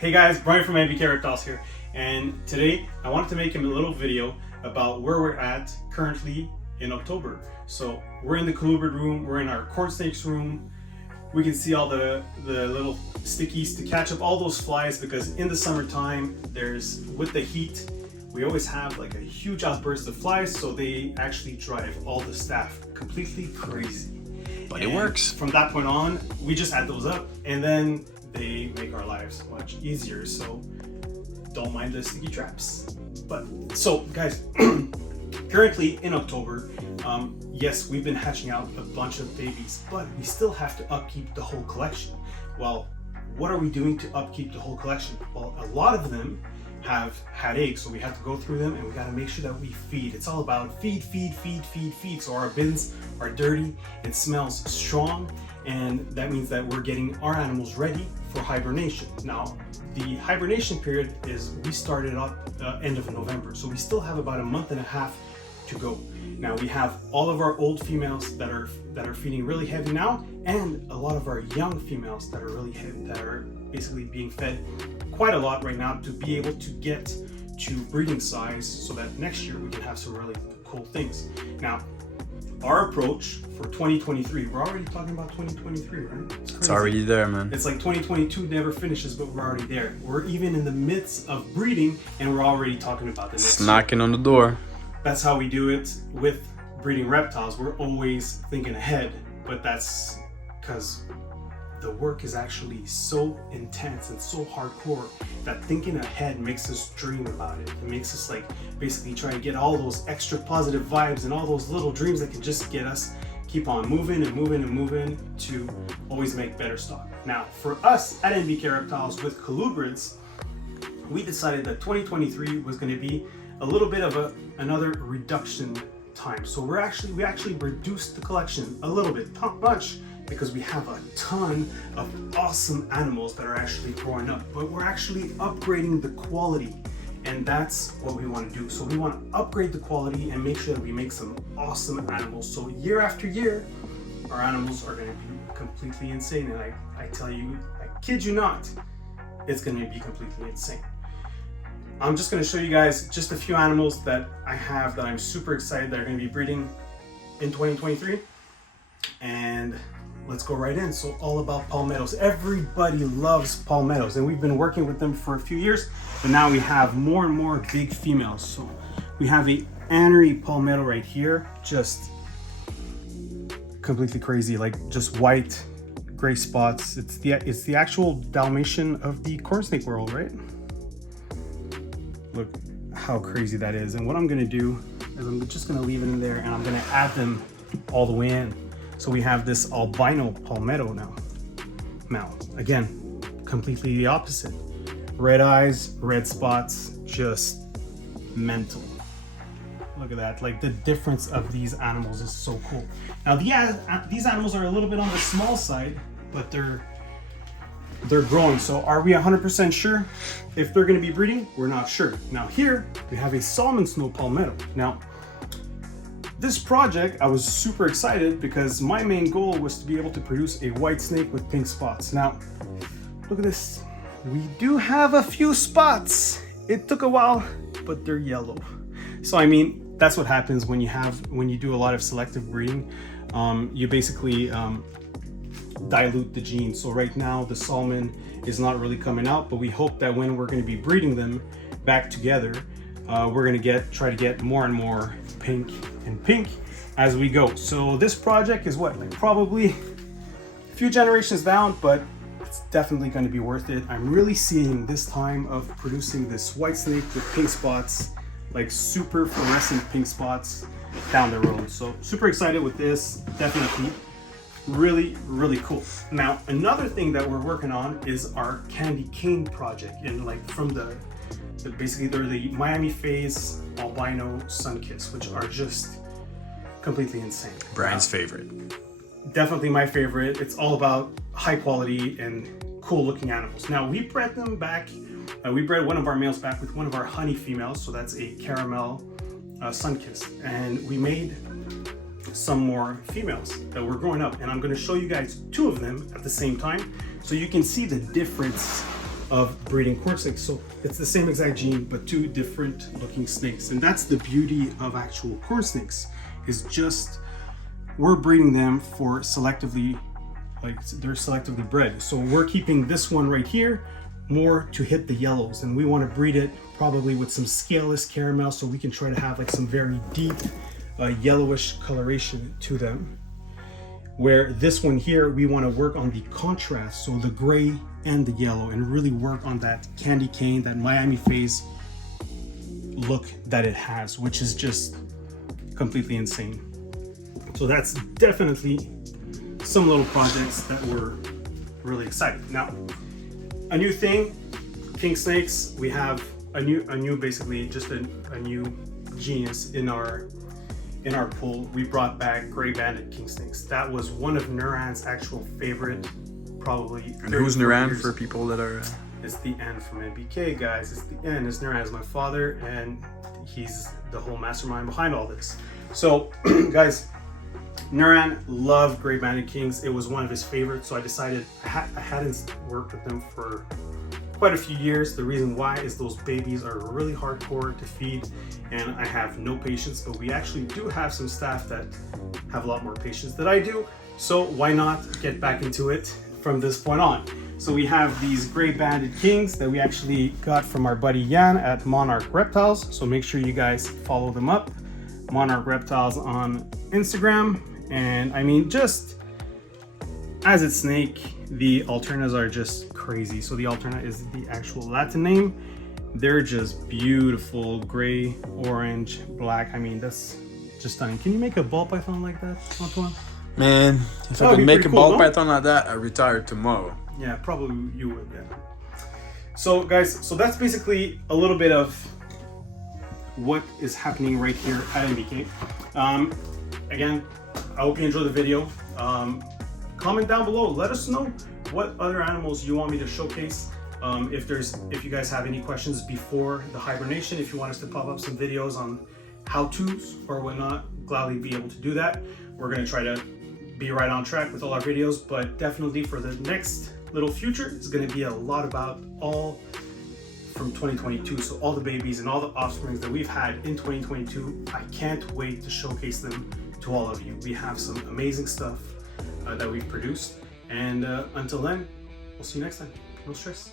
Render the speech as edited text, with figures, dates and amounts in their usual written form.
Hey guys, Brian from NBK Reptiles here, and today I wanted to make a little video about where we're at currently in October. So we're in the colubrid room, we're in our corn snakes room. We can see all the little stickies to catch up all those flies, because in the summertime, with the heat, we always have like a huge outburst of flies, so they actually drive all the staff completely crazy. But it works. From that point on, we just add those up, and then they make our lives much easier. So don't mind the sticky traps. But so guys, currently in October, yes, we've been hatching out a bunch of babies, but we still have to upkeep the whole collection. Well, what are we doing to upkeep the whole collection? Well, a lot of them have had eggs, so we have to go through them and we got to make sure that we feed. It's all about feed. So our bins are dirty, it smells strong, and that means that we're getting our animals ready for hibernation. Now, the hibernation period we started up end of November, so we still have about a month and a half to go. Now we have all of our old females that are feeding really heavy now, and a lot of our young females that are really heavy, that are basically being fed quite a lot right now to be able to get to breeding size, so that next year we can have some really cool things. Now, our approach for 2023, we're already talking about 2023, right? It's already there, man. It's like 2022 never finishes, but we're already there. We're even in the midst of breeding, and we're already talking about the next It's knocking on the door. That's how we do it with breeding reptiles. We're always thinking ahead, but that's because the work is actually so intense and so hardcore that thinking ahead makes us dream about it. It makes us like basically try to get all those extra positive vibes and all those little dreams that can just get us keep on moving to always make better stock. Now, for us at NBK Reptiles with colubrids, we decided that 2023 was going to be a little bit of another reduction time. So we actually reduced the collection a little bit, not much, because we have a ton of awesome animals that are actually growing up, but we're actually upgrading the quality, and that's what we want to do. So we want to upgrade the quality and make sure that we make some awesome animals. So year after year, our animals are going to be completely insane. And I tell you, I kid you not, it's going to be completely insane. I'm just going to show you guys just a few animals that I have that I'm super excited that are going to be breeding in 2023. And let's go right in. So all about palmettos. Everybody loves palmettos, and we've been working with them for a few years, but now we have more and more big females. So we have a Anery palmetto right here, just completely crazy, like just white, gray spots. It's the actual Dalmatian of the corn snake world, right? Look how crazy that is. And what I'm gonna do is I'm just gonna leave it in there, and I'm gonna add them all the way in. So we have this albino palmetto now. Now, again, completely the opposite. Red eyes, red spots, just mental. Look at that, like the difference of these animals is so cool. Now these animals are a little bit on the small side, but they're growing. So are we 100% sure if they're gonna be breeding? We're not sure. Now here, we have a salmon snow palmetto. Now, this project, I was super excited because my main goal was to be able to produce a white snake with pink spots. Now, look at this. We do have a few spots. It took a while, but they're yellow. So, I mean, that's what happens when you do a lot of selective breeding. You basically dilute the genes. So right now, the salmon is not really coming out, but we hope that when we're going to be breeding them back together, we're going to try to get more and more pink as we go. So this project is what, like probably a few generations down, but it's definitely going to be worth it. I'm really seeing this time of producing this white snake with pink spots, like super fluorescent pink spots down the road. So super excited with this. Definitely really cool. Now, another thing that we're working on is our candy cane project, and like from basically they're the Miami Phase albino Sunkiss, which are just completely insane. Brian's favorite. Definitely my favorite. It's all about high quality and cool looking animals. Now we bred them back, we bred one of our males back with one of our honey females, so that's a caramel Sunkiss, and we made some more females that were growing up, and I'm going to show you guys two of them at the same time so you can see the difference of breeding corn snakes. So it's the same exact gene, but two different looking snakes. And that's the beauty of actual corn snakes, is just we're breeding them for selectively, like they're selectively bred. So we're keeping this one right here more to hit the yellows, and we want to breed it probably with some scaleless caramel, so we can try to have like some very deep yellowish coloration to them. Where this one here, we want to work on the contrast, so the gray and the yellow, and really work on that candy cane, that Miami phase look that it has, which is just completely insane. So that's definitely some little projects that we're really excited. Now, a new thing, king snakes, we have a new basically just a new genus in our pool. We brought back gray banded king snakes. That was one of Nuran's actual favorite, probably. And who's Nuran for people that are? It's the N from NBK, guys. It's the N. It's Nuran, is my father, and he's the whole mastermind behind all this. So, guys, Nuran loved gray banded kings. It was one of his favorites. So I decided I hadn't worked with them for quite a few years. The reason why is those babies are really hardcore to feed, and I have no patience, but we actually do have some staff that have a lot more patience than I do. So why not get back into it from this point on? So we have these gray banded kings that we actually got from our buddy Jan at Monarch Reptiles. So make sure you guys follow them up. Monarch Reptiles on Instagram. And I mean, just as it's snake, the Alternas are just crazy. So the Alterna is the actual Latin name. They're just beautiful, gray, orange, black. I mean, that's just stunning. Can you make a ball python like that, Antoine? Man, if I could make a ball python like that, I retire tomorrow. Yeah, probably you would, yeah. So guys, so that's basically a little bit of what is happening right here at NBK. Again, I hope you enjoyed the video. Comment down below, let us know what other animals you want me to showcase. If you guys have any questions before the hibernation, if you want us to pop up some videos on how-tos or whatnot, gladly be able to do that. We're gonna try to be right on track with all our videos, but definitely for the next little future, it's gonna be a lot about all from 2022. So all the babies and all the offsprings that we've had in 2022, I can't wait to showcase them to all of you. We have some amazing stuff that we've produced, and until then, we'll see you next time. No stress.